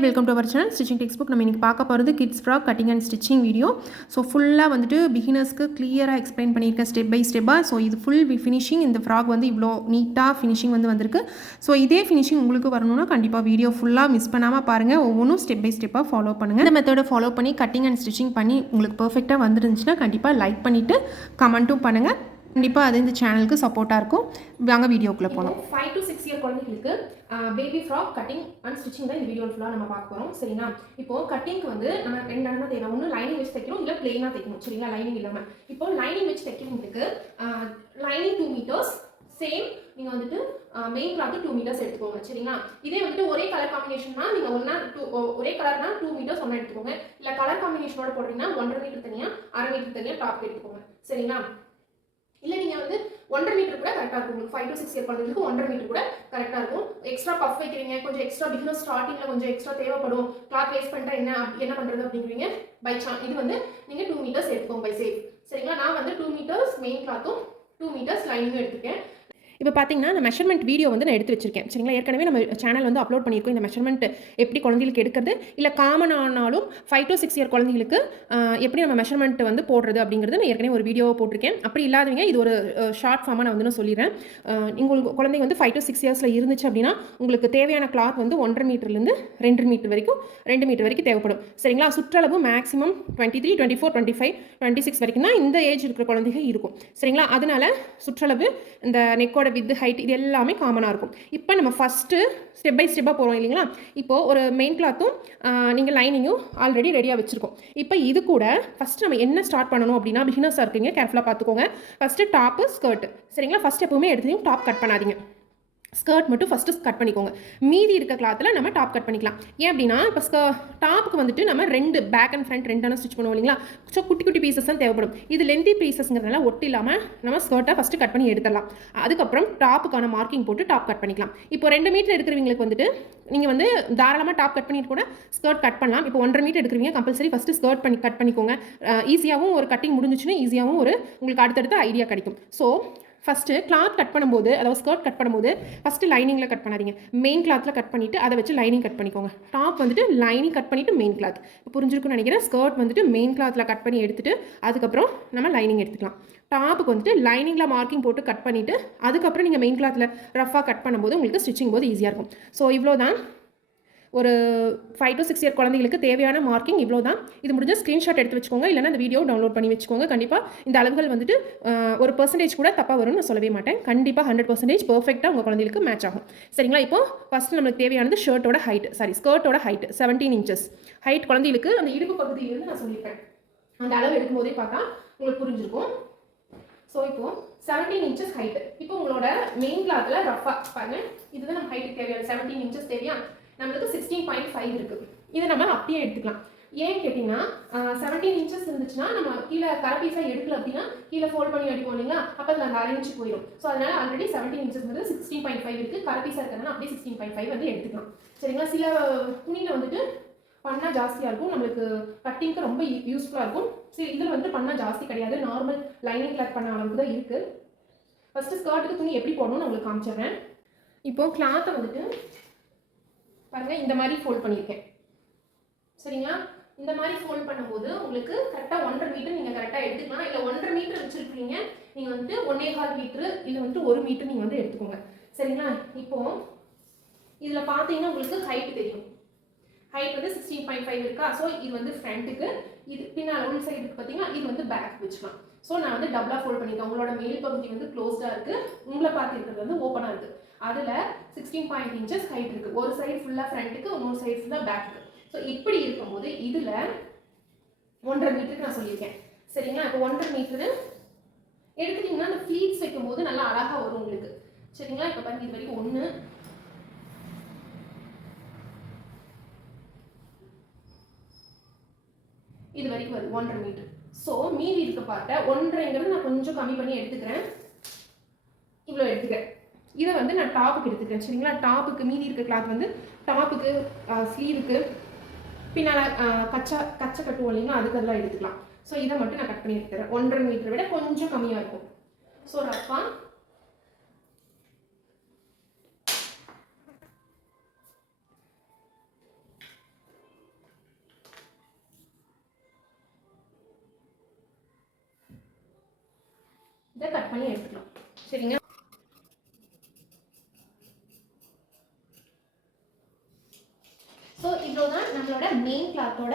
All welcome to our channel stitching textbook நம்ம இன்றைக்கி பார்க்க போகிறது kids frock cutting and stitching video so ஃபுல்லாக வந்துட்டு பிகினர்ஸ்க்கு கிளியராக எக்ஸ்பிளைன் பண்ணியிருக்கேன் ஸ்டெப் பை ஸ்டெப்பாக ஸோ இது ஃபுல் ஃபினிஷிங் இந்த ஃப்ராக் வந்து இவ்வளோ நீட்டாக ஃபினிஷிங் வந்து வந்திருக்கு. ஸோ இதே ஃபினிஷிங் உங்களுக்கு வரணும்னா கண்டிப்பாக வீடியோ ஃபுல்லாக மிஸ் பண்ணாமல் பாருங்கள் ஒவ்வொன்றும் ஸ்டெப் பை ஸ்டெப்பாக ஃபாலோ பண்ணுங்கள் இந்த மெத்தடை ஃபாலோ பண்ணி கட்டிங் அண்ட் ஸ்டிச்சிங் பண்ணி உங்களுக்கு பர்ஃபெக்டாக வந்துருந்துச்சுன்னா கண்டிப்பாக லைக் பண்ணிவிட்டு கமெண்ட்டும் பண்ணுங்கள் கண்டிப்பாக அது இந்த சேனலுக்கு சப்போர்ட்டாக இருக்கும். வாங்க வீடியோக்குள்ளே போகலாம் ஃபைவ் டு சிக்ஸ் இயர் குழந்தைகளுக்கு baby frock cutting and stitching தான் இந்த வீடியோ ஃபுல்லாக நம்ம பார்க்க போகிறோம் சரிங்களா? இப்போ கட்டிங்க்கு வந்து நம்ம ரெண்டு இடம் தேவை ஒன்று லைனிங் வச்சு தைக்கணும் இல்லை பிளெயினாக தைக்கணும். சரிங்களா? லைனிங் இல்லாமல் இப்போ லைனிங் வச்சு தைக்கிறவங்களுக்கு லைனிங் டூ மீட்டர்ஸ் சேம் நீங்கள் வந்துட்டு மெயின் கிளாத்து டூ மீட்டர்ஸ் எடுத்துக்கோங்க. சரிங்களா? இதே வந்துட்டு ஒரே கலர் காம்பினேஷன்னா நீங்கள் ஒன்றா டூ ஒரே கலர்னா டூ மீட்டர்ஸ் ஒன்றா எடுத்துக்கோங்க. இல்லை கலர் காம்பினேஷனோட போடுறீங்கன்னா ஒன்றரை மீட்டர் தனியாக அரை மீட்டர் தனியாக டாப் எடுத்துக்கோங்க. சரிங்களா? இல்லை நீங்கள் வந்து ஒன்றரை மீட்டர் கூட கரெக்டாக இருக்கும். உங்களுக்கு ஃபைவ் டு சிக்ஸ் இயர் குழந்தைங்களுக்கு ஒன்றரை மீட்டர் கூட கரெக்டாக இருக்கும். எக்ஸ்ட்ரா பஃப் வைக்கிறீங்க கொஞ்சம் எக்ஸ்ட்ரா பிகினர் ஸ்டார்டிங்கில் கொஞ்சம் எக்ஸ்ட்ரா தேவைப்படும். கிளாத் வேஸ்ட் பண்ணிட்டா என்ன என்ன பண்ணுறது அப்படிங்கிறீங்க பை சான் இது வந்து நீங்கள் டூ மீட்டர்ஸ் எடுத்துக்கோங்க பை சேஃப் சரிங்களா? நான் வந்து டூ மீட்டர்ஸ் மெயின் கிளாத்தும் டூ மீட்டர்ஸ் லைனிங்கும் எடுத்துக்கேன் இப்போ பார்த்தீங்கன்னா நான் மெஷர்மெண்ட் வீடியோ வந்து நான் எடுத்து வச்சிருக்கேன். சரிங்களா? ஏற்கனவே நம்ம சேனல் வந்து அப்லோட் பண்ணியிருக்கோம். இந்த மெஷர்மெண்ட் எப்படி குழந்தைகளுக்கு எடுக்கிறது? இல்லை காமன் ஆனாலும் ஃபைவ் டு சிக்ஸ் இயர் குழந்தைகளுக்கு எப்படி நம்ம மெஷர்மெண்ட் வந்து போடுறது அப்படிங்கிறது நான் ஏற்கனவே ஒரு வீடியோவை போட்டிருக்கேன். அப்படி இல்லாதவங்க இது ஒரு ஷார்ட் ஃபார்மாக நான் வந்து நான் சொல்லிடுறேன். உங்களுக்கு குழந்தைங்க வந்து ஃபைவ் டு சிக்ஸ் இயர்ஸில் இருந்துச்சு அப்படின்னா உங்களுக்கு தேவையான கிளாத் வந்து ஒன்றரை மீட்டர்லேருந்து ரெண்டு மீட்டர் வரைக்கும் ரெண்டு மீட்டர் வரைக்கும் தேவைப்படும். சரிங்களா? சுற்றளவு maximum twenty three twenty four twenty five twenty six வரைக்கும் தான் இந்த ஏஜ் இருக்கிற குழந்தைங்க இருக்கும். சரிங்களா? அதனால சுற்றளவு இந்த நெக்கோட வித் ஹைட் இது எல்லாமே காமனாக இருக்கும். இப்போ நம்ம ஃபஸ்ட்டு ஸ்டெப் பை ஸ்டெப்பாக போகிறோம் இல்லைங்களா? இப்போது ஒரு மெயின் கிளாத்தும் நீங்கள் லைனிங்கும் ஆல்ரெடி ரெடியாக வச்சுருக்கோம். இப்போ இது கூட ஃபஸ்ட்டு நம்ம என்ன ஸ்டார்ட் பண்ணணும் அப்படின்னா பிகினர்ஸாக இருக்கீங்க கேர்ஃபுல்லாக பார்த்துக்கோங்க. ஃபஸ்ட்டு டாப்பு ஸ்கர்ட் சரிங்களா? ஃபஸ்ட் எப்பவுமே எடுத்ததையும் டாப் கட் பண்ணாதீங்க. ஸ்கர்ட் மட்டும் ஃபஸ்ட்டு கட் பண்ணிக்கோங்க. மீதி இருக்க கிளாத்தில் நம்ம டாப் கட் பண்ணிக்கலாம். ஏன் அப்படின்னா இப்போ ஸ்க டாப்புக்கு வந்துட்டு நம்ம ரெண்டு பேக் அண்ட் ஃப்ரண்ட் ரெண்டான ஸ்டிச் பண்ணுவோம் இல்லைங்களா? ஸோ குட்டி குட்டி பீசஸ் தான் தேவைப்படும். இது லென்த்தி பீசஸ்ங்கிறதுனால ஒட்டு இல்லாமல் நம்ம ஸ்கர்ட்டை ஃபஸ்ட்டு கட் பண்ணி எடுத்துடலாம். அதுக்கப்புறம் டாப்புக்கான மார்க்கிங் போட்டு டாப் கட் பண்ணிக்கலாம். இப்போ ரெண்டு மீட்டர் எடுக்கிறவங்களுக்கு வந்துட்டு நீங்கள் வந்து தாராளமாக டாப் கட் பண்ணிட்டு கூட ஸ்கர்ட் கட் பண்ணலாம். இப்போ ஒன்றரை மீட்டர் எடுக்கிறவங்க கம்பல்சரி ஃபஸ்ட்டு ஸ்கர்ட் பண்ணி கட் பண்ணிக்கோங்க. ஈஸியாகவும் ஒரு கட்டிங் முடிஞ்சிச்சுன்னா ஈஸியாகவும் ஒரு உங்களுக்கு அடுத்தடுத்த ஐடியா கிடைக்கும். ஸோ ஃபஸ்ட்டு கிளாத் கட் பண்ணும்போது அதாவது ஸ்கர்ட் கட் பண்ணும்போது ஃபஸ்ட்டு லைனிங்கில் கட் பண்ணாதீங்க. மெயின் கிளாத்தில் கட் பண்ணிவிட்டு அதை வச்சு லைனிங் கட் பண்ணிக்கோங்க. டாப் வந்துட்டு லைனிங் கட் பண்ணிவிட்டு மெயின் கிளாத் இப்போ புரிஞ்சிருக்குன்னு நினைக்கிறேன். ஸ்கர்ட் வந்துட்டு மெயின் கிளாத்தில் கட் பண்ணி எடுத்துட்டு அதுக்கப்புறம் நம்ம லைனிங் எடுத்துக்கலாம். டாப்புக்கு வந்துட்டு லைனிங்கில் மார்க்கிங் போட்டு கட் பண்ணிவிட்டு அதுக்கப்புறம் நீங்கள் மெயின் கிளாத்தில் ரஃபாக கட் பண்ணும்போது உங்களுக்கு ஸ்டிச்சிங் போது ஈஸியாக இருக்கும். ஸோ இவ்வளோ தான் ஒரு ஃபைவ் டு சிக்ஸ் இயர் குழந்தைகளுக்கு தேவையான மார்க்கிங் இவ்வளோ தான் இது முடிஞ்ச ஸ்க்ரீன்ஷாட் எடுத்து வச்சுக்கோங்க. இல்லைனா இந்த வீடியோ டவுன்லோட் பண்ணி வச்சுக்கோங்க. கண்டிப்பாக இந்த அளவுகள் வந்துட்டு ஒரு பர்சன்டேஜ் கூட தப்பாக வரும்னு நான் சொல்லவே மாட்டேன். கண்டிப்பாக ஹண்ட்ரட் பர்சன்டேஜ் பர்ஃபெக்டாக உங்கள் குழந்தைகளுக்கு மேட்ச் ஆகும். சரிங்களா? இப்போ ஃபஸ்ட்டு நம்மளுக்கு தேவையானது ஷர்ட்டோட ஹைட் சாரி ஸ்கர்ட்டோட ஹைட் செவன்டீன் இன்ச்சஸ் ஹைட் குழந்தைகளுக்கு அந்த இடுப்பு பகுதியிலிருந்து நான் சொல்லியிருப்பேன் அந்த அளவு எடுக்கும்போதே பார்த்தா உங்களுக்கு புரிஞ்சிருக்கும். ஸோ இப்போ செவன்டீன் இன்ச்சஸ் ஹைட் இப்போ உங்களோட மெயின் கிளாத்தில் ரஃபாக பாருங்க. இதுதான் நம்ம ஹைட்டுக்கு தேவையான செவன்டீன் இன்ச்சஸ் தேவையா நம்மளுக்கு சிக்ஸ்டீன் பாயிண்ட் ஃபைவ் இருக்குது இதை நம்ம அப்படியே எடுத்துக்கலாம். ஏன் கேட்டிங்கன்னா செவன்டீன் இன்ச்சஸ் இருந்துச்சுன்னா நம்ம கீழே கரப்பீஸாக எடுக்கல அப்படின்னா கீழே ஃபோல்ட் பண்ணி அடிப்போம் இல்லைங்களா? அப்போ அதில் அந்த அரை இன்ச்சு போயிடும். ஸோ அதனால் ஆல்ரெடி செவன்டீன் இன்ச்சஸ் வந்து சிக்ஸ்டீன் பாயிண்ட் ஃபைவ் இருக்குது கரப்பீஸாக இருக்கிறதுனால அப்படியே சிக்ஸ்டீன் பாயிண்ட் ஃபைவ் வந்து எடுத்துக்கலாம். சரிங்களா? சில துணியில் வந்துட்டு பண்ணால் ஜாஸ்தியாக இருக்கும். நம்மளுக்கு கட்டிங்க்கு ரொம்ப யூஸ்ஃபுல்லாக இருக்கும். சரி இதில் வந்து பண்ணால் ஜாஸ்தி கிடையாது. நார்மல் லைனிங் கிளாத் பண்ண அளவுக்கு தான் இருக்குது ஃபஸ்ட்டு ஸ்கர்ட்டுக்கு துணி எப்படி போடணும்னு உங்களுக்கு காமிச்சிடுறேன். இப்போது கிளாத்தை வந்துட்டு பாருங்கள் இந்த மாதிரி ஃபோல்ட் பண்ணியிருக்கேன். சரிங்களா? இந்த மாதிரி ஃபோல்ட் பண்ணும்போது உங்களுக்கு கரெக்டாக ஒன்றரை மீட்டர் நீங்கள் கரெக்டாக எடுத்துக்கலாம். இல்லை ஒன்றரை மீட்டர் வச்சுருக்கீங்க நீங்கள் வந்துட்டு ஒன்னே கால் மீட்ரு இல்லை வந்துட்டு ஒரு மீட்டர் நீங்கள் வந்து எடுத்துக்கோங்க. சரிங்களா? இப்போ இதில் பார்த்தீங்கன்னா உங்களுக்கு ஹைட் தெரியும். ஹைட் வந்து சிக்ஸ்டீன் பாயிண்ட் ஃபைவ் இருக்கா? ஸோ இது வந்து ஃப்ரண்ட்டுக்கு இது பின்னால் உள் சைடுக்கு பார்த்தீங்கன்னா இது வந்து பேக் வச்சுக்கலாம். ஸோ நான் வந்து டபுளாக ஃபோல்ட் பண்ணியிருக்கேன். உங்களோட மேல் பகுதி வந்து க்ளோஸ்டாக இருக்குது உங்களை பார்த்து இருக்கிறது வந்து ஓப்பனாக இருக்குது அதில் சிக்ஸ்டீன் பாயிண்ட் இன்ச்சஸ் ஹைட் இருக்குது ஒரு சைடு ஃபுல்லாக ஃப்ரண்ட்டுக்கு இன்னொரு சைடு ஃபுல்லாக பேக்கு ஸோ இப்படி இருக்கும்போது இதில் ஒன்றரை மீட்டருக்கு நான் சொல்லியிருக்கேன். சரிங்களா? இப்போ ஒன்றரை மீட்டரு எடுத்துட்டிங்கன்னா அந்த ஃப்ளீட்ஸ் வைக்கும்போது நல்லா அழகாக வரும் உங்களுக்கு. சரிங்களா? இப்போ பாருங்க இது வரைக்கும் ஒன்று இது வரைக்கும் வருது ஒன்றரை மீட்டர் ஸோ மீதி இருக்க பார்த்த ஒன்றரைங்கிறது நான் கொஞ்சம் கம்மி பண்ணி எடுத்துக்கிறேன். இவ்வளோ எடுத்துக்கிறேன். இதை வந்து நான் டாப்புக்கு எடுத்துக்கிறேன். சரிங்களா? டாப்புக்கு மீதி இருக்க கிளாத் வந்து டாப்புக்கு ஸ்லீவுக்கு பின்னால் கச்சை கச்சை கட்டுவோம் இல்லைங்களா? அதுக்கு அதெல்லாம் எடுத்துக்கலாம். ஸோ இதை மட்டும் நான் கட் பண்ணி எடுத்துக்கிறேன். ஒன்றரை மீட்டரை விட கொஞ்சம் கம்மியாக இருக்கும். ஸோ ரப்பா இதை கட் பண்ணி எடுத்துக்கலாம். சரிங்க நம்மளோட மெயின் கிளாத்தோட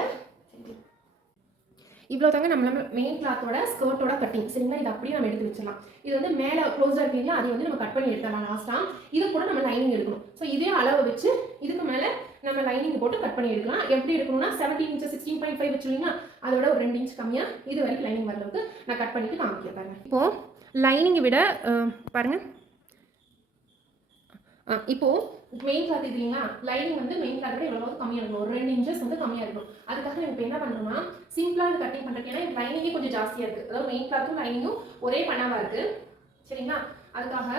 இவ்வளோ தாங்க நம்ம மெயின் கிளாத்தோட ஸ்கர்ட்டோட கட்டிங் சரிங்களா? இது அப்படியே நம்ம எடுத்து வச்சிடலாம். இது வந்து மேலே க்ளோஸாக இருக்கு இல்லையா? அதை வந்து நம்ம கட் பண்ணி எடுத்துடலாம் லாஸ்ட்டாக இது கூட நம்ம லைனிங் எடுக்கணும். ஸோ இதே அளவை வச்சு இதுக்கு மேலே நம்ம லைனிங் போட்டு கட் பண்ணி எடுக்கலாம். எப்படி எடுக்கணும்னா seventeen inch sixteen point five வச்சுருந்தீங்கன்னா அதோட ஒரு ரெண்டு இன்ச் கம்மியாக இது வரைக்கும் லைனிங் வர நான் கட் பண்ணிட்டு காமிக்கிறேன் இப்போது லைனிங்கை விட பாருங்கள் பாருங்க. மெயின் கிளாத் இது இல்லைங்களா லைனிங் வந்து மெயின் கிளாத் எவ்வளோ கம்மியாக இருக்கணும். ஒரு ரெண்டு இன்ச்சஸ் வந்து கம்மியாக இருக்கும் அதுக்காக நம்ம இப்போ என்ன பண்ணுறோம்னா சிம்பிளாக கட்டிங் பண்ணுறது ஏன்னா லைனிங்கே கொஞ்சம் ஜாஸ்தியாக இருக்குது அதாவது மெயின் கிளாத்தும் லைனிங்கும் ஒரே பண்ணாமல் இருக்குது சரிங்களா? அதுக்காக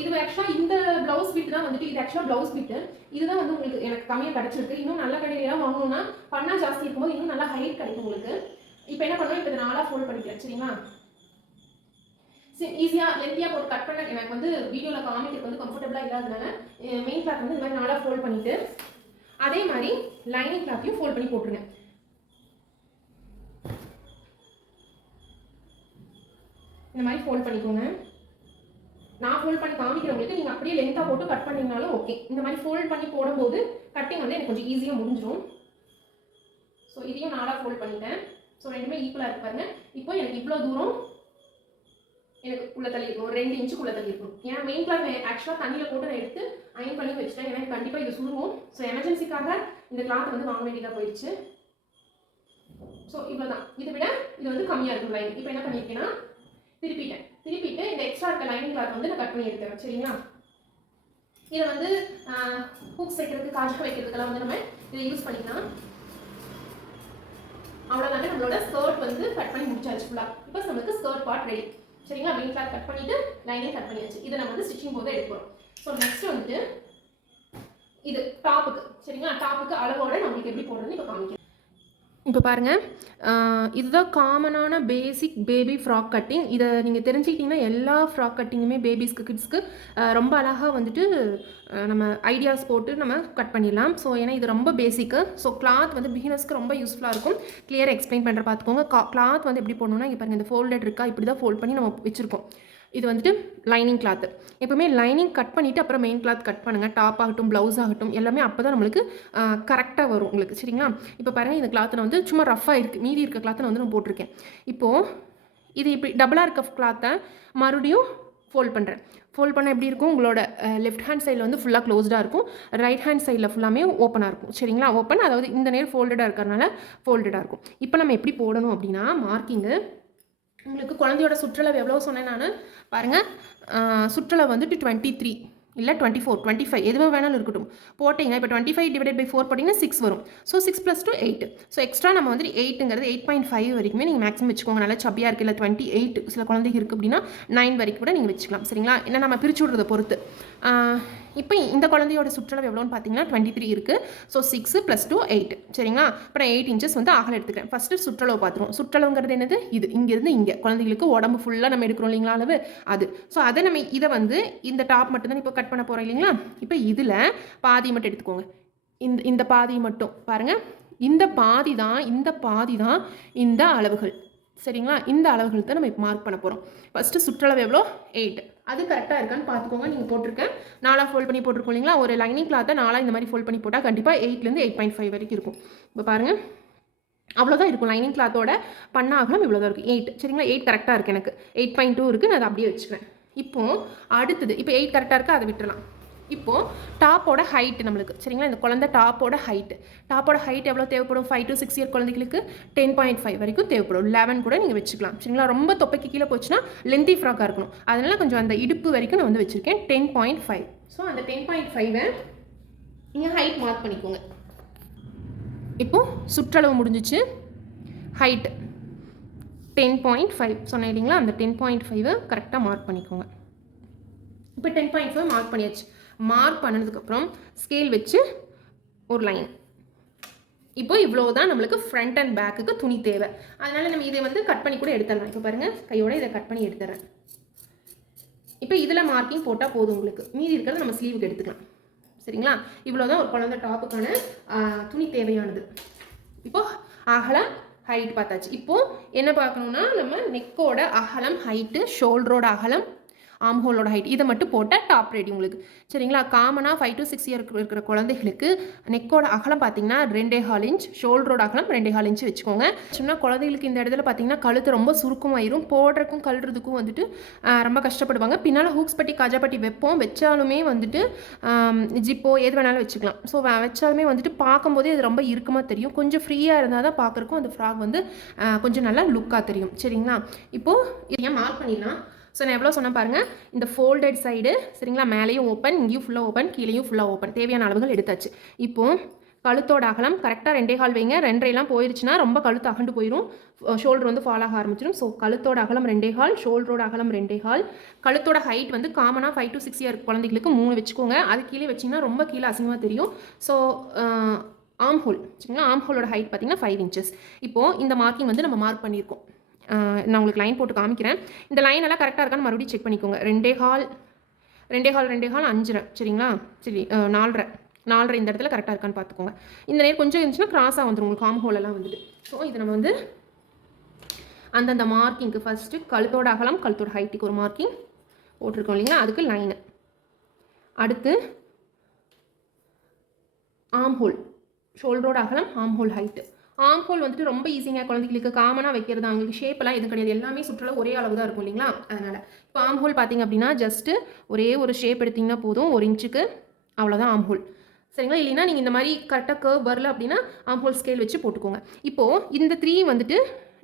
இது ஆக்சுவலாக இந்த ப்ளவுஸ் பிட் தான் வந்துட்டு இது ஆக்சுவலாக ப்ளவுஸ் பிட்டு இதுதான் வந்து உங்களுக்கு எனக்கு கம்மியாக கிடச்சிருக்கு. இன்னும் நல்ல கடையிலாம் வாங்கணும்னா பண்ணா ஜாஸ்தி இருக்கும்போது இன்னும் நல்லா ஹைட் கிடைக்கும் உங்களுக்கு. இப்போ என்ன பண்ணுவோம் இப்போ இதை நாளாக ஃபோல்ட் பண்ணிக்கிறேன் சரிங்களா? ஈஸியாக லென்த்தியாக போட்டு கட் பண்ண எனக்கு வந்து வீடியோவில் காமிக்கிறதுக்கு வந்து கம்ஃபர்டபுளாக இல்லாதனால மெயின் கிளாத் வந்து இந்த மாதிரி நாளாக ஃபோல்ட் பண்ணிவிட்டு அதே மாதிரி லைனிங் கிளாத்தையும் ஃபோல்ட் பண்ணி போட்டுருங்க. இந்த மாதிரி ஃபோல்ட் பண்ணிக்கோங்க. நான் ஃபோல்ட் பண்ணி காமிக்கிறவங்களுக்கு நீங்கள் அப்படியே லென்த்தாக போட்டு கட் பண்ணீங்கனாலும் ஓகே இந்த மாதிரி ஃபோல்ட் பண்ணி போடும்போது கட்டிங் வந்து எனக்கு கொஞ்சம் ஈஸியாக முடிஞ்சிடும் ஸோ இதையும் நாளாக ஃபோல்ட் பண்ணிட்டேன். ஸோ ரெண்டுமே ஈக்குவலாக இருப்பாருங்க இப்போ எனக்கு இவ்வளோ தூரம் எனக்கு உள்ள தள்ளி இருக்கும் ஒரு ரெண்டு இன்ச்சுக்குள்ள தள்ளி இருக்கும் ஏன்னா மெயின் கிளாத் ஆக்சுவலாக தண்ணியில் போட்டு நான் எடுத்து அயன் பண்ணி வச்சுட்டேன். ஏன்னா கண்டிப்பாக இது சுருங்கும். ஸோ எமர்ஜென்சிக்காக இந்த கிளாத் வந்து வாங்க வேண்டியதாக போயிடுச்சு. ஸோ இவ்வளோ தான் இதை விட இது வந்து கம்மியாக இருக்கும் லைன் இப்போ என்ன பண்ணியிருக்கேன்னா திருப்பிட்டேன். திருப்பிட்டு இந்த எக்ஸ்ட்ரா இருக்க லைனிங் கிளாத் வந்து நான் கட் பண்ணி எடுத்தேன் சரிங்களா? இதை வந்து ஹூக்ஸ் வைக்கிறதுக்கு காஜா வைக்கிறதுக்கெல்லாம் வந்து நம்ம இதை யூஸ் பண்ணிக்கலாம். அவ்வளோதாங்க நம்மளோட ஸ்கர்ட் வந்து கட் பண்ணி முடிச்சாச்சு ஃபுல்லாக இப்போ நம்மளுக்கு ஸ்கர்ட் பார்ட் ரெடி சரிங்களா? மெயின் கிளாத் கட் பண்ணிட்டு லைனே கட் பண்ணியாச்சு. இதை நம்ம வந்து ஸ்டிச்சிங் போது எடுக்கிறோம் ஸோ நெக்ஸ்ட் வந்துட்டு இது டாப்புக்கு சரிங்களா? டாப்புக்கு அளவோட நம்மளுக்கு எப்படி போடுறதுன்னு இப்போ காமிக்கிறேன். இப்போ பாருங்கள் இதுதான் காமனான பேசிக் பேபி ஃப்ராக் கட்டிங் இதை நீங்கள் தெரிஞ்சுக்கிட்டிங்கன்னா எல்லா ஃப்ராக் கட்டிங்குமே பேபிஸ்க்கு கிட்ஸ்க்கு ரொம்ப அழகாக வந்துட்டு நம்ம ஐடியாஸ் போட்டு நம்ம கட் பண்ணிடலாம். ஸோ ஏன்னா இது ரொம்ப பேசிக்கு ஸோ கிளாத் வந்து பிகினர்ஸ்க்கு ரொம்ப யூஸ்ஃபுல்லாக இருக்கும். கிளியராக எக்ஸ்பிளைன் பண்ணுற பார்த்துக்கோங்க. கிளாத் வந்து எப்படி போடணும்னா இங்கே பாருங்கள் இந்த ஃபோல்டட் இருக்கா இப்படி தான் ஃபோல்ட் பண்ணி நம்ம வச்சுருக்கோம் இது வந்துட்டு லைனிங் கிளாத்து எப்பவுமே லைனிங் கட் பண்ணிவிட்டு அப்புறம் மெயின் கிளாத் கட் பண்ணுங்கள் டாப் ஆகட்டும் ப்ளவுஸ் ஆகட்டும் எல்லாமே அப்போ தான் நம்மளுக்கு கரெக்டாக வரும் உங்களுக்கு. சரிங்களா? இப்போ பாருங்கள் இந்த கிளாத்தை நான் வந்து சும்மா ரஃபாக இருக்குது மீதி இருக்க கிளாத்தை நான் வந்து நான் போட்டிருக்கேன். இப்போது இது இப்படி டபுளாக இருக்க கிளாத்தை மறுபடியும் ஃபோல்ட் பண்ணுறேன் ஃபோல்ட் பண்ண எப்படி இருக்கும்? உங்களோட லெஃப்ட் ஹேண்ட் சைடில் வந்து ஃபுல்லாக க்ளோஸ்டாக இருக்கும். ரைட் ஹேண்ட் சைடில் ஃபுல்லாமே ஓப்பனாக இருக்கும். சரிங்களா? ஓப்பன் அதாவது இந்த நேரம் ஃபோல்டடாக இருக்கிறனால ஃபோல்டடாக இருக்கும். இப்போ நம்ம எப்படி போடணும் அப்படின்னா மார்க்கிங்கு உங்களுக்கு குழந்தையோட சுற்றளவு எவ்வளோ சொன்னேன் நான்? பாருங்கள் சுற்றளவு வந்துட்டு டுவெண்ட்டி த்ரீ இல்லை டுவெண்ட்டி ஃபோர் டுவெண்ட்டி ஃபைவ் எதுவாக வேணாலும் இருக்கட்டும். போட்டிங்கன்னா இப்போ twenty five divide by four போட்டிங்கன்னா சிக்ஸ் வரும். So six plus two eight so extra நம்ம வந்து எயிட்டுங்கிறது எயிட் பாயிண்ட் ஃபைவ் வரைக்குமே நீங்கள் மேக்ஸிமம் வச்சுக்கோங்க. நல்லா சப்பியாக இருக்குது இல்லை டுவெண்ட்டி எயிட் சில குழந்தைங்க இருக்குது அப்படின்னா நைன் வரைக்கும் கூட நீங்கள் வச்சுக்கலாம். சரிங்களா? என்ன நம்ம பிரிச்சு விட்றதை பொறுத்து. இப்போ இந்த குழந்தையோட சுற்றளவு எவ்வளோன்னு பார்த்தீங்கன்னா டுவெண்ட்டி த்ரீ இருக்குது so six plus two eight சரிங்களா? அப்புறம் எயிட் இன்ச்சஸ் வந்து அகல எடுத்துக்கிறேன். ஃபஸ்ட்டு சுற்றளவு பார்த்துருவோம் சுற்றளவுங்கிறது என்னது? இது. இங்கேருந்து இங்கே. குழந்தைங்களுக்கு உடம்பு ஃபுல்லாக நம்ம எடுக்கிறோம் இல்லைங்களா அளவு? அது. ஸோ அதை நம்ம இதை வந்து இந்த டாப் மட்டும் தான் இப்போ கட் பண்ண போகிறோம் இல்லைங்களா? இப்போ இதில் பாதி மட்டும் எடுத்துக்கோங்க. இந்த இந்த பாதி மட்டும் பாருங்கள் இந்த பாதி தான் இந்த பாதி தான் இந்த அளவுகள். சரிங்களா? இந்த அளவுகள் தான் நம்ம இப்போ மார்க் பண்ண போகிறோம் ஃபஸ்ட்டு சுற்றளவு எவ்வளோ? எயிட் அது கரெக்டாக இருக்கான்னு பார்த்துக்கோங்க. நீங்கள் போட்டிருக்கேன். நாலாக ஃபோல்ட் பண்ணி போட்டிருக்கோம் இல்லைங்களா? ஒரு லைனிங் கிளாத்தை நாலாக இந்த மாதிரி ஃபோல்ட் பண்ணி போட்டால் கண்டிப்பாக எயிட்லேருந்து எயிட் பாயிண்ட் ஃபைவ் வரைக்கும் இருக்கும். இப்போ பாருங்கள் அவ்வளோதான் இருக்கும். லைனிங் கிளாத்தோட பண்ண அகலம் இவ்வளோ தான் எயிட் சரிங்களா எயிட் கரெக்டாக இருக்குது எனக்கு. எயிட் பாயிண்ட் டூ இருக்குது நான் அதை அப்படியே வச்சுக்கிறேன். இப்போது அடுத்தது இப்போ எயிட் கரெக்டாக இருக்குது அதை விட்டுடலாம் இப்போது டாப்போட ஹைட் நம்மளுக்கு. சரிங்களா? இந்த குழந்தை டாப்போட ஹைட் டாப்போட ஹைட் எவ்வளோ தேவைப்படும்? ஃபைவ் டு சிக்ஸ் இயர் குழந்தைகளுக்கு டென் பாயிண்ட் ஃபைவ் வரைக்கும் தேவைப்படும். லெவன் கூட நீங்கள் வச்சுக்கலாம். சரிங்களா? ரொம்ப தொப்பைக்கு கீழே போச்சுன்னா லென்த்தி ஃப்ராக்காக இருக்கணும். அதனால் கொஞ்சம் அந்த இடுப்பு வரைக்கும் நான் வந்து வச்சுருக்கேன். டென் பாயிண்ட் ஃபைவ் ஸோ அந்த டென் பாயிண்ட் ஃபைவை நீங்கள் ஹைட் மார்க் பண்ணிக்கோங்க. இப்போது சுற்றளவு முடிஞ்சிச்சு. ஹைட்டு டென் பாயிண்ட் ஃபைவ் சொன்னேன் இல்லைங்களா? அந்த டென் பாயிண்ட் ஃபைவை கரெக்டாக மார்க் பண்ணிக்கோங்க. இப்போ டென் பாயிண்ட் ஃபைவ் மார்க் பண்ணியாச்சு. மார்க் பண்ணதுக்கப்புறம் ஸ்கேல் வச்சு ஒரு லைன் இப்போ இவ்வளோ தான் நம்மளுக்கு ஃப்ரண்ட் அண்ட் பேக்குக்கு துணி தேவை. அதனால் நம்ம இதை வந்து கட் பண்ணி கூட எடுத்துடலாம். இப்போ பாருங்கள் கையோட இதை கட் பண்ணி எடுத்துறேன். இப்போ இதில் மார்க்கிங் போட்டால் போதும் உங்களுக்கு. மீதி இருக்கிறத நம்ம ஸ்லீவுக்கு எடுத்துக்கலாம். சரிங்களா? இவ்வளோ தான் ஒரு குழந்தை டாப்புக்கான துணி தேவையானது. இப்போ அகல ஹைட் பார்த்தாச்சு. இப்போது என்ன பார்க்கணுன்னா நம்ம நெக்கோட அகலம் ஹைட்டு ஷோல்டரோட அகலம் ஆம் ஹோலோட ஹைட் இதை மட்டும் போட்டால் டாப் ரெடி உங்களுக்கு. சரிங்களா? காமனாக ஃபைவ் டு சிக்ஸ் இயர் இருக்கிற குழந்தைகளுக்கு நெக்கோட அகலம் பார்த்தீங்கன்னா ரெண்டே ஹால் இன்ச் ஷோல்டரோட அகலம் ரெண்டே ஹால் இன்ச் வச்சுக்கோங்க. சும்மா குழந்தைகளுக்கு இந்த இடத்துல பார்த்தீங்கன்னா கழுத்து ரொம்ப சுருக்கமாயிரும். போடுறதுக்கும் கழுறதுக்கும் வந்துட்டு ரொம்ப கஷ்டப்படுவாங்க. பின்னால் ஹூக்ஸ் பட்டி காஜா பட்டி வைப்போம். வச்சாலுமே வந்துட்டு ஜிப்போ எது வேணாலும் வச்சுக்கலாம். ஸோ வச்சாலுமே வந்துட்டு பார்க்கும்போதே அது ரொம்ப இறுக்கமாக தெரியும். கொஞ்சம் ஃப்ரீயாக இருந்தால் தான் பார்க்குறக்கும் அந்த ஃப்ராக் வந்து கொஞ்சம் நல்லா லுக்காக தெரியும். சரிங்களா? இப்போது இதை மார்க் பண்ணிடலாம். ஸோ நான் எவ்வளோ சொன்ன பாருங்கள் இந்த ஃபோல்டட் சைடு சரிங்களா? மேலேயும் ஓப்பன் இங்கேயும் ஃபுல்லாக ஓப்பன் கீழேயும் ஃபுல்லாக ஓப்பன் தேவையான அளவுகள் எடுத்தாச்சு. இப்போது கழுத்தோட அகலம் கரெக்டாக ரெண்டே கால் வைங்க. ரெண்டரைலாம் போயிருச்சுன்னா ரொம்ப கழுத்து அகண்டு போயிடும் ஷோல்டர் வந்து ஃபால் ஆக ஆரம்பிச்சிடும் ஸோ கழுத்தோட அகலம் ரெண்டே கால் ஷோல்டரோட அகலம் ரெண்டே கால். கழுத்தோட ஹைட் வந்து காமனாக ஃபைவ் டு சிக்ஸ் இயர் குழந்தைகளுக்கு மூணு வச்சுக்கோங்க. அது கீழே வச்சிங்கன்னா ரொம்ப கீழே அசிங்கமாக தெரியும். ஸோ ஆம் ஹோல் சரிங்களா? ஆம் ஹோலோட ஹைட் பார்த்தீங்கன்னா ஃபைவ் இன்ச்சஸ் இப்போது இந்த மார்க்கிங் வந்து நம்ம மார்க் பண்ணியிருக்கோம். நான் உங்களுக்கு லைன் போட்டு காமிக்கிறேன். இந்த லைன் எல்லாம் கரெக்டாக இருக்கான்னு மறுபடியும் செக் பண்ணிக்கோங்க. ரெண்டே ஹால் ரெண்டே ஹால் ரெண்டே ஹால் அஞ்சரை. சரிங்களா? சரி நாலரை. நாலரை இந்த இடத்துல கரெக்டாக இருக்கான்னு பார்த்துக்கோங்க. இந்த நேரம் கொஞ்சம் இருந்துச்சுன்னா கிராஸாக வந்துடும் உங்களுக்கு காம் ஹோல் எல்லாம் வந்துட்டு. ஸோ இது நம்ம வந்து அந்தந்த மார்க்கிங்க்கு ஃபஸ்ட்டு கழுத்தோட அகலம் கழுத்தோட ஹைட்டுக்கு ஒரு மார்க்கிங் போட்டிருக்கோம் இல்லைங்களா? அதுக்கு லைனு அடுத்து ஆம் ஹோல் ஷோல்டரோட அகலம் ஆம் ஹோல் ஹைட்டு ஆம் ஹோல் வந்துட்டு ரொம்ப ஈஸிங்க குழந்தைகளுக்கு காமனாக வைக்கிறது. அவங்களுக்கு ஷேப்பெல்லாம் எதுவும் கிடையாது. எல்லாமே சுற்றுலா ஒரே அளவு தான் இருக்கும் இல்லைங்களா? அதனால் இப்போ ஆம்ஹோல் பார்த்தீங்க அப்படின்னா ஜஸ்ட்டு ஒரே ஒரு ஷேப் எடுத்திங்கன்னா போதும். ஒரு இன்ச்சுக்கு அவ்வளோதான் ஆம்ஹோல் சரிங்களா? இல்லைன்னா நீங்கள் இந்த மாதிரி கரெக்டாக கர்வ் வரல அப்படின்னா ஆம்ஹோல் ஸ்கேல் வச்சு போட்டுக்கோங்க. இப்போது இந்த த்ரீ வந்துட்டு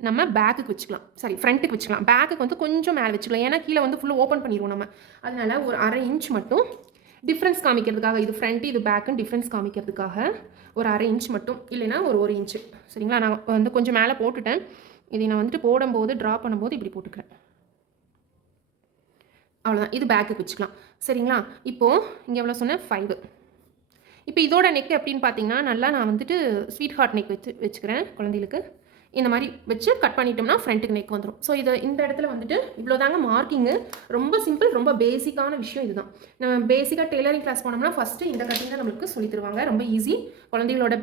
நம்ம பேக்குக்கு வச்சுக்கலாம். சாரி ஃப்ரண்ட்டுக்கு வச்சுக்கலாம். பேக்குக்கு வந்து கொஞ்சம் மேலே வச்சுக்கலாம். ஏன்னா கீழே வந்து ஃபுல்லாக ஓப்பன் பண்ணிடுவோம் நம்ம. அதனால் ஒரு அரை இன்ச் மட்டும் டிஃப்ரென்ஸ் காமிக்கிறதுக்காக இது ஃப்ரண்ட்டு இது பேக்குன்னு டிஃப்ரென்ஸ் காமிக்கிறதுக்காக ஒரு அரை இன்ச் மட்டும் இல்லைன்னா ஒரு ஒரு இன்ச்சு சரிங்களா? நான் வந்து கொஞ்சம் மேலே போட்டுட்டேன். இதை நான் வந்துட்டு போடும்போது ட்ரா பண்ணும்போது இப்படி போட்டுக்கிறேன். அவ்வளோதான் இது பேக்குக்கு வச்சுக்கலாம். சரிங்களா? இப்போது இங்கே எவ்வளோ சொன்னேன்? ஃபைவ் இப்போ இதோட நெக் எப்படின்னு பார்த்தீங்கன்னா நல்லா நான் வந்துட்டு ஸ்வீட் ஹார்ட் நெக் வச்சு வச்சுக்கிறேன் குழந்தைகளுக்கு. இந்த மாதிரி வச்சு கட் பண்ணிட்டோம்னா ஃப்ரண்ட்டுக்கு நெக் வந்துடும் ஸோ இது இந்த இடத்துல வந்துட்டு இவ்வளோ தாங்க மார்க்கிங்கு ரொம்ப சிம்பிள் ரொம்ப பேசிக்கான விஷயம் இதுதான். நம்ம பேசிக்காக டெய்லரிங் கிளாஸ் போனோம்னா ஃபஸ்ட்டு இந்த கட்டிங் தான் நம்மளுக்கு சொல்லி தருவாங்க. ரொம்ப ஈஸி குழந்தைகளோட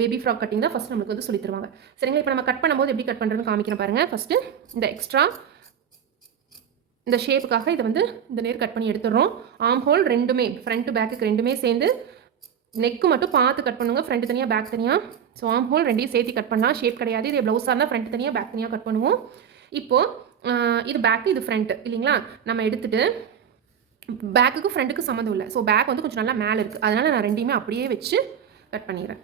பேபி ஃப்ராக் கட்டிங் தான் ஃபஸ்ட் நம்மளுக்கு வந்து சொல்லித் தருவாங்க. சரிங்களா? இப்போ நம்ம கட் பண்ணும்போது எப்படி கட் பண்ணுறதுன்னு காமிக்கிறேன் பாருங்கள் ஃபஸ்ட்டு இந்த எக்ஸ்ட்ரா இந்த ஷேப்புக்காக இதை வந்து இந்த நேர் கட் பண்ணி எடுத்துடுறோம். ஆம் ஹோல் ரெண்டுமே ஃப்ரண்ட் பேக்குக்கு ரெண்டுமே சேர்ந்து நெக்கு மட்டும் பார்த்து கட் பண்ணுங்கள் ஃப்ரண்ட் தனியாக பேக் தனியாக ஸோ ஆம் ஹோல் ரெண்டையும் சேர்த்து கட் பண்ணலாம். ஷேப் கிடையாது. இது ப்ளவுஸாக இருந்தால் ஃப்ரண்ட் தனியாக பேக் தனியாக கட் பண்ணுவோம். இப்போது இது பேக்கு இது ஃப்ரண்ட்டு இல்லைங்களா? நம்ம எடுத்துட்டு பேக்குக்கு ஃப்ரண்ட்டுக்கு சம்மந்தம் இல்லை. ஸோ பேக் வந்து கொஞ்சம் நல்லா மேலே இருக்குது அதனால் நான் ரெண்டையுமே அப்படியே வச்சு கட் பண்ணிடுறேன்.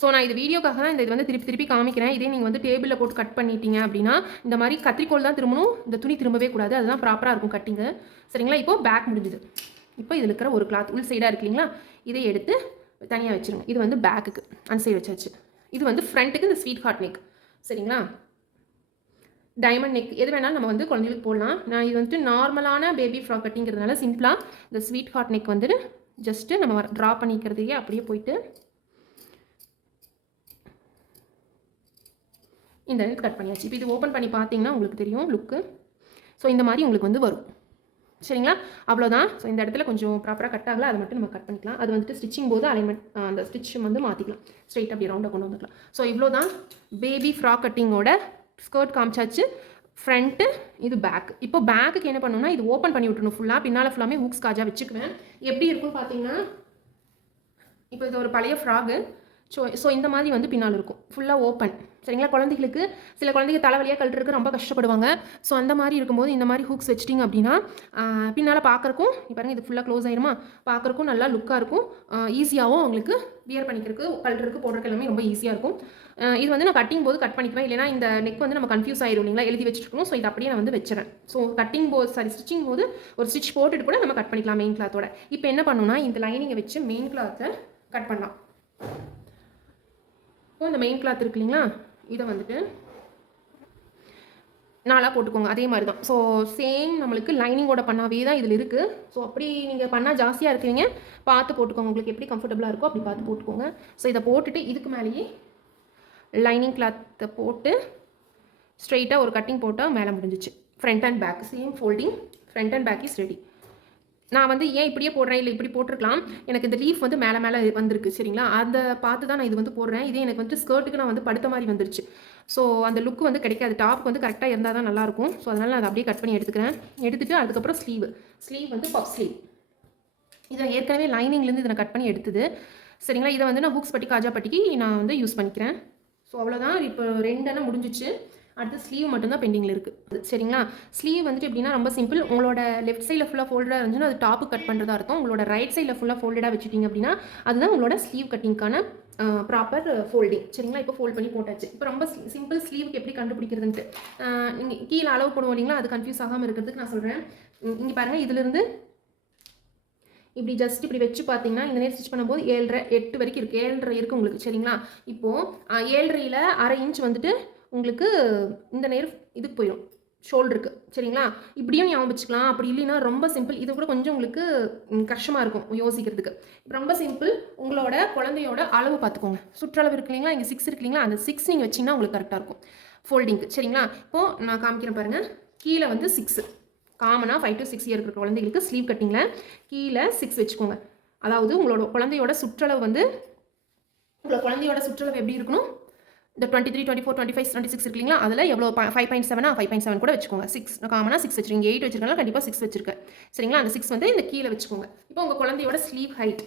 ஸோ நான் இது வீடியோக்காக தான் இந்த இது வந்து திருப்பி திருப்பி காமிக்கிறேன். இதே நீங்கள் வந்து டேபிளில் போட்டு கட் பண்ணிட்டீங்க அப்படின்னா இந்த மாதிரி கத்திரிக்கோல் தான் திரும்பணும். இந்த துணி திரும்பவே கூடாது. அதுதான் ப்ராப்பராக இருக்கும் கட்டிங்கு சரிங்களா? இப்போ பேக் முடிஞ்சுது. இப்போ இதில் இருக்கிற ஒரு கிளாத் உள் சைடாக இருக்கு இல்லைங்களா? இதை எடுத்து தனியாக வச்சுருங்க. இது வந்து பேக்குக்கு அந்த சைடு வச்சாச்சு. இது வந்து ஃப்ரண்ட்டுக்கு இந்த ஸ்வீட் ஹார்ட் நெக் சரிங்களா? டைமண்ட் நெக் எது வேணாலும் நம்ம வந்து குழந்தைகளுக்கு போடலாம். நான் இது வந்துட்டு நார்மலான பேபி ஃப்ராக் கட்டிங்கிறதுனால சிம்பிளாக இந்த ஸ்வீட் ஹார்ட் நெக் வந்துட்டு ஜஸ்ட்டு நம்ம ட்ரா பண்ணிக்கிறதையே அப்படியே போயிட்டு இந்த இடத்து கட் பண்ணியாச்சு. இப்போ இது ஓப்பன் பண்ணி பார்த்தீங்கன்னா உங்களுக்கு தெரியும் லுக்கு ஸோ இந்த மாதிரி உங்களுக்கு வந்து வரும். சரிங்களா? அவ்வளோதான் ஸோ இந்த இடத்துல கொஞ்சம் ப்ராப்பராக கட் ஆகல. அதை மட்டும் நம்ம கட் பண்ணிக்கலாம். அது வந்துட்டு ஸ்டிச்சிங் போது அலைன்மெண்ட் அந்த ஸ்டிச் வந்து மாற்றிக்கலாம் ஸ்ட்ரைட் அப்படி ரவுண்டாக கொண்டு வந்துக்கலாம். ஸோ இவ்வளோ தான் பேபி ஃப்ராக் கட்டிங்கோட ஸ்கர்ட் காமிச்சாச்சு. ஃப்ரண்ட்டு இது பேக் இப்போ பேக்குக்கு என்ன பண்ணணும்னா இது ஓப்பன் பண்ணி விட்டுணும் ஃபுல்லாக பின்னால் ஃபுல்லாமே ஹூக்ஸ் காஜாக வச்சுக்குவேன். எப்படி இருக்கும் பார்த்தீங்கன்னா இப்போ இது ஒரு பழைய ஃப்ராகு ஸோ ஸோ இந்த மாதிரி வந்து பின்னால் இருக்கும். ஃபுல்லாக ஓப்பன் சரிங்களா? குழந்தைகளுக்கு சில குழந்தைங்க தலைவலியாக கழட்டுறதுக்கு ரொம்ப கஷ்டப்படுவாங்க. ஸோ அந்த மாதிரி இருக்கும்போது இந்த மாதிரி ஹூக்ஸ் வச்சிட்டிங்க அப்படின்னா பின்னால் பார்க்குறக்கும் பாருங்க இது ஃபுல்லாக க்ளோஸ் ஆயிருமா? பார்க்குறக்கும் நல்லா லுக்காக இருக்கும். ஈஸியாகவும் அவங்களுக்கு வியர் பண்ணிக்கிறதுக்கு கழட்டுறதுக்கு போடுறதுக்கு எல்லாமே ரொம்ப ஈஸியாக இருக்கும். இது வந்து நான் கட்டிங் போது கட் பண்ணிக்குவேன். இல்லைனா இந்த நெக் வந்து நம்ம கன்ஃபியூஸ் ஆயிரும் இல்லைங்களா? எழுதி வச்சுருக்கணும். ஸோ இது அப்படியே நான் வந்து வச்சுறேன். ஸோ கட்டிங் போது சாரி ஸ்டிச்சிங் போது ஒரு ஸ்டிச் போட்டுட்டு கூட நம்ம கட் பண்ணிக்கலாம் மெயின் கிளாத்தோட இப்போ என்ன பண்ணணும்னா இந்த லைனிங்கை வச்சு மெயின் கிளாத்தை கட் பண்ணலாம். இப்போ இந்த மெயின் கிளாத் இருக்கு இல்லைங்களா? இதை வந்துட்டு நாளாக போட்டுக்கோங்க. அதே மாதிரி தான் ஸோ சேம் நம்மளுக்கு லைனிங்கோட பண்ணாவே தான் இதில் இருக்குது ஸோ அப்படி நீங்கள் பண்ணால் ஜாஸ்தியாக இருக்கிறீங்க. பார்த்து போட்டுக்கோங்க. உங்களுக்கு எப்படி கம்ஃபர்டபுளாக இருக்கோ அப்படி பார்த்து போட்டுக்கோங்க. ஸோ இதை போட்டுட்டு இதுக்கு மேலேயே லைனிங் கிளாத்தை போட்டு ஸ்ட்ரெயிட்டாக ஒரு கட்டிங் போட்டால் மேலே முடிஞ்சிச்சு. Front and back same folding front and back is ready நான் வந்து ஏன் இப்படியே போடுறேன்? இல்லை இப்படி போட்டிருக்கலாம். எனக்கு இந்த லீஃப் வந்து மேலே மேலே வந்திருக்கு சரிங்களா? அதை பார்த்து தான் நான் இது வந்து போடுறேன். இதே எனக்கு வந்து ஸ்கர்ட்டுக்கு நான் வந்து படுத்த மாதிரி வந்துருச்சு. ஸோ அந்த லுக் வந்து கிடைக்காது. டாப் வந்து கரெக்டாக இருந்தால் தான் நல்லாயிருக்கும். ஸோ அதனால் நான் அதை அப்படியே கட் பண்ணி எடுத்துக்கிறேன். எடுத்துகிட்டு அதுக்கப்புறம் ஸ்லீவ் ஸ்லீவ் வந்து பப் ஸ்லீவ் இதை ஏற்கனவே லைனிங்லேருந்து இதை நான் கட் பண்ணி எடுத்தது. சரிங்களா? இதை வந்து நான் ஹூக்ஸ் பட்டி காஜா பட்டிக்கு நான் வந்து யூஸ் பண்ணிக்கிறேன். ஸோ அவ்வளோதான் இப்போ ரெண்டெல்லாம் முடிஞ்சிச்சு. அடுத்து ஸ்லீவ் மட்டும்தான் பெண்டிங்கில் இருக்குது சரிங்களா? ஸ்லீவ் வந்துட்டு எப்படின்னா ரொம்ப சிம்பிள் உங்களோட லெஃப்ட் சைடில் ஃபுல்லாக ஃபோல்டாக இருந்துச்சுன்னா அது டாப்பு கட் பண்ணுறதா இருக்கும் உங்களோட ரைட் சைடில் ஃபுல்லாக ஃபோல்டடாக வச்சுட்டிங்க அப்படின்னா அதுதான் உங்களோட ஸ்லீவ் கட்டிங்க்கான ப்ராப்பர் ஃபோல்டிங் சரிங்களா? இப்போ ஃபோல்ட் பண்ணி போட்டாச்சு. இப்போ ரொம்ப சிம்பிள் ஸ்லீவுக்கு எப்படி கண்டுபிடிக்கிறதுன்ட்டு. நீங்கள் கீழே அளவு போடுவோம் இல்லைங்களா? அது கன்ஃபியூஸ் ஆகாமல் இருக்கிறதுக்கு நான் சொல்கிறேன் இங்கே பாருங்கள் இதுலேருந்து இப்படி ஜஸ்ட் இப்படி வச்சு பார்த்தீங்கன்னா இந்த நேரம் ஸ்டிச் பண்ணும்போது ஏழரை எட்டு வரைக்கும் இருக்குது ஏழரை இருக்குது உங்களுக்கு. சரிங்களா? இப்போது ஏழரையில் அரை இன்ச் வந்துட்டு உங்களுக்கு இந்த நேரம் இதுக்கு போயிடும் ஷோல்டருக்கு. சரிங்களா? இப்படியும் ஞாபகம் வச்சுக்கலாம் அப்படி இல்லைன்னா ரொம்ப சிம்பிள் இது கூட கொஞ்சம் உங்களுக்கு கஷ்டமாக இருக்கும் யோசிக்கிறதுக்கு. ரொம்ப சிம்பிள் உங்களோட குழந்தையோட அளவு பார்த்துக்கோங்க சுற்றளவு இருக்கு இல்லைங்களா? இங்கே சிக்ஸ் இருக்கு இல்லைங்களா? அந்த சிக்ஸ் நீங்கள் வச்சிங்கன்னா உங்களுக்கு கரெக்டாக இருக்கும். ஃபோல்டிங்க்கு சரிங்களா? இப்போது நான் காமிக்கிறேன் பாருங்கள் கீழே வந்து சிக்ஸு காமனாக ஃபைவ் டு சிக்ஸ் இயர் இருக்கிற குழந்தைகளுக்கு ஸ்லீவ் கட்டிங்கில் கீழே சிக்ஸ் வச்சுக்கோங்க. அதாவது உங்களோட குழந்தையோட சுற்றளவு வந்து உங்களோட குழந்தையோட சுற்றளவு எப்படி இருக்கணும்? இந்த twenty three twenty four twenty five twenty six இருக்கு இல்லைங்களா அதில் எவ்வளோ ஃபைவ் பாயிண்ட் செவனா ஃபைவ் பாயிண்ட் செவன் கூட வச்சுக்கோங்க சிக்ஸ் காமனாக சிக்ஸ் வச்சிருக்கீங்க எயிட் வச்சிருக்கலாம் கண்டிப்பாக சிக்ஸ் வச்சிருக்கேன். சரிங்களா? அந்த சிக்ஸ் வந்து இந்த கீழே வச்சுக்கோங்க. இப்போ உங்கள் குழந்தையோட sleeve height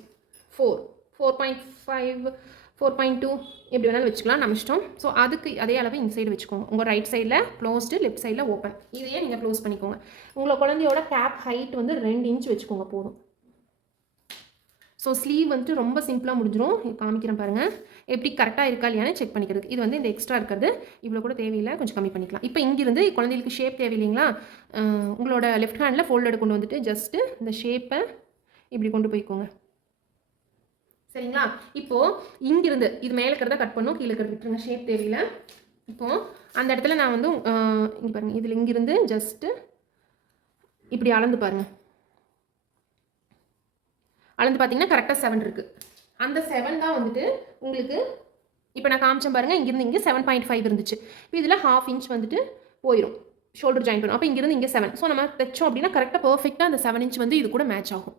four four point five four point two எப்படி வேணாலும் வச்சுக்கலாம். நம்ம இஷ்டம். ஸோ அதுக்கு அதே அளவு இந்த சைடு வச்சுக்கோங்க. உங்கள் ரைட் சைடில் க்ளோஸ்டு லெஃப்ட் சைடில் ஓப்பன் இதையே நீங்கள் க்ளோஸ் பண்ணிக்கோங்க. உங்கள் குழந்தையோட கேப் ஹைட் வந்து ரெண்டு இன்ச் வச்சுக்கோங்க போதும். ஸோ ஸ்லீவ் வந்துட்டு ரொம்ப சிம்பிளாக முடிஞ்சிடும் காமிக்கிறேன் பாருங்கள் எப்படி கரெக்டாக இருக்கா இல்லையானு செக் பண்ணிக்கிறது இது வந்து இந்த எக்ஸ்ட்ரா இருக்கிறது. இவ்வளோ கூட தேவையில்லை. கொஞ்சம் கம்மி பண்ணிக்கலாம். இப்போ இங்கிருந்து குழந்தைகளுக்கு ஷேப் தேவையில்லைங்களா உங்களோட லெஃப்ட் ஹேண்டில் ஃபோல்டட் கொண்டு வந்துட்டு ஜஸ்ட்டு இந்த ஷேப்பை இப்படி கொண்டு போய்க்கோங்க. சரிங்களா? இப்போது இங்கிருந்து இது மேலே இருக்கிறத கட் பண்ணும். கீழே இருக்கிறது விட்டுருங்க. ஷேப் தேவையில்லை. இப்போது அந்த இடத்துல நான் வந்து இங்கே பாருங்கள் இதில் இங்கிருந்து ஜஸ்ட்டு இப்படி அளந்து பாருங்கள் அளந்து பார்த்தீங்கன்னா கரெக்டாக செவன் இருக்குது அந்த செவன் தான் வந்துட்டு உங்களுக்கு இப்போ நான் காமிச்சேன் பாருங்கள் இங்கேருந்து இங்கே செவன் பாயிண்ட் ஃபைவ் இருந்துச்சு. இப்போ இதில் ஹாஃப் இன்ச் வந்துட்டு போயிடும் ஷோல்டர் ஜாயின் பண்ணும் அப்போ இங்கேருந்து இங்கே செவன் ஸோ நம்ம தைச்சோம் அப்படின்னா கரெக்டாக பர்ஃபெக்டாக அந்த செவன் இன்ச் வந்து இது கூட மேட்ச் ஆகும்.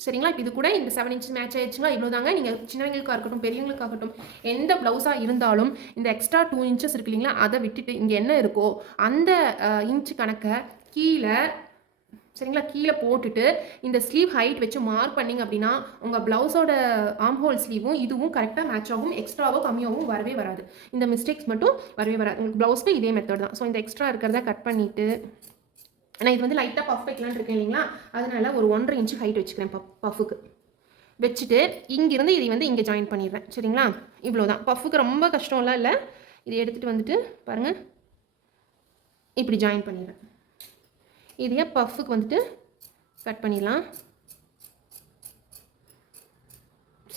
சரிங்களா? இப்போ இது கூட இந்த செவன் இன்ச் மேட்ச் ஆயிடுச்சுங்களா? இவ்வளோ தாங்க நீங்கள் சின்னவங்களுக்காக இருக்கட்டும் பெரியவங்களுக்காகட்டும் எந்த ப்ளவுஸாக இருந்தாலும் இந்த எக்ஸ்ட்ரா டூ இன்ச்சஸ் இருக்கு இல்லைங்களா? அதை விட்டுட்டு இங்கே என்ன இருக்கோ அந்த இன்ச் கணக்கை கீழே சரிங்களா? கீழே போட்டுட்டு இந்த ஸ்லீவ் ஹைட் வச்சு மார்க் பண்ணிங்க அப்படின்னா உங்கள் ப்ளவுஸோட ஆம் ஹோல் ஸ்லீவும் இதுவும் கரெக்டாக மேட்ச் ஆகும். எக்ஸ்ட்ராவோ கம்மியாகவும் வரவே வராது. இந்த மிஸ்டேக்ஸ் மட்டும் வரவே வராது. உங்களுக்கு ப்ளவுஸ்க்கு இதே மெத்தட் தான். ஸோ இந்த எக்ஸ்ட்ரா இருக்கிறத கட் பண்ணிவிட்டு நான் இது வந்து லைட்டாக பஃப் வைக்கலான்னு இருக்கேன் இல்லைங்களா? அதனால் ஒரு ஒன்றரை இன்ச்சு ஹைட் வச்சுக்கிறேன் பஃப் பஃபுக்கு வச்சுட்டு இங்கேருந்து இதை வந்து இங்கே ஜாயின் பண்ணிடுறேன். சரிங்களா? இவ்வளோ தான் பஃபுக்கு ரொம்ப கஷ்டம்லாம் இல்லை. இதை எடுத்துகிட்டு வந்துட்டு பாருங்கள் இப்படி ஜாயின் பண்ணிடுறேன். இதையே பஃப்புக்கு வந்துட்டு கட் பண்ணிடலாம்.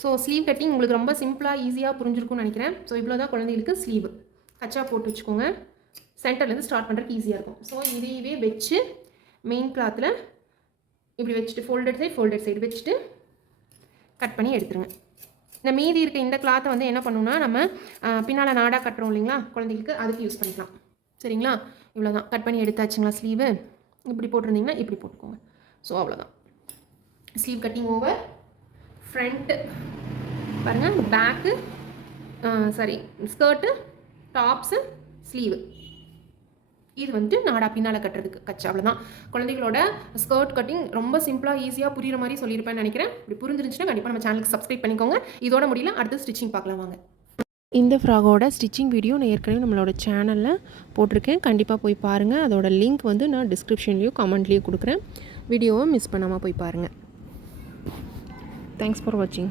ஸோ ஸ்லீவ் கட்டிங் உங்களுக்கு ரொம்ப சிம்பிளாக ஈஸியாக புரிஞ்சிருக்கும்னு நினைக்கிறேன். ஸோ இவ்வளோ தான் குழந்தைகளுக்கு ஸ்லீவ் கச்சா போட்டு வச்சுக்கோங்க. சென்டர்லேருந்து ஸ்டார்ட் பண்ணுறதுக்கு ஈஸியாக இருக்கும். ஸோ இதையவே வச்சு மெயின் கிளாத்தில் இப்படி வச்சுட்டு ஃபோல்டட் சைடு ஃபோல்டட் சைடு வச்சுட்டு கட் பண்ணி எடுத்துருங்க. இந்த மீதி இருக்க இந்த கிளாத்தை வந்து என்ன பண்ணணும்னா நம்ம பின்னால் நாடாக கட்டுறோம் இல்லைங்களா குழந்தைகளுக்கு அதுக்கு யூஸ் பண்ணிக்கலாம். சரிங்களா? இவ்வளோ தான் கட் பண்ணி எடுத்தாச்சுங்களா ஸ்லீவு இப்படி போட்டிருந்தீங்கன்னா இப்படி போட்டுக்கோங்க. ஸோ அவ்வளோதான் ஸ்லீவ் கட்டிங் ஓவர் ஃப்ரண்ட்டு பாருங்கள் back sorry skirt tops sleeve இது வந்துட்டு நாடா பின்னால் கட்டுறதுக்கு கச்சு அவ்வளோதான் குழந்தைகளோட ஸ்கர்ட் கட்டிங் ரொம்ப சிம்பிளாக ஈஸியாக புரிகிற மாதிரி சொல்லியிருப்பேன்னு நினைக்கிறேன். இப்படி புரிஞ்சிருந்துச்சுன்னா கண்டிப்பாக நம்ம சேனலுக்கு சப்ஸ்கிரைப் பண்ணிக்கோங்க. இதோட முடியல அடுத்து ஸ்டிச்சிங் பார்க்கலாம் வாங்க. இந்த ஃப்ராகோட ஸ்டிச்சிங் வீடியோ நான் ஏற்கனவே நம்மளோட சேனலில் போட்டிருக்கேன். கண்டிப்பாக போய் பாருங்கள் அதோட லிங்க் வந்து நான் டிஸ்கிரிப்ஷன்லேயும் கமெண்ட்லேயும் கொடுக்குறேன். வீடியோவை மிஸ் பண்ணாமல் போய் பாருங்கள் தேங்க்ஸ் ஃபார் வாட்சிங்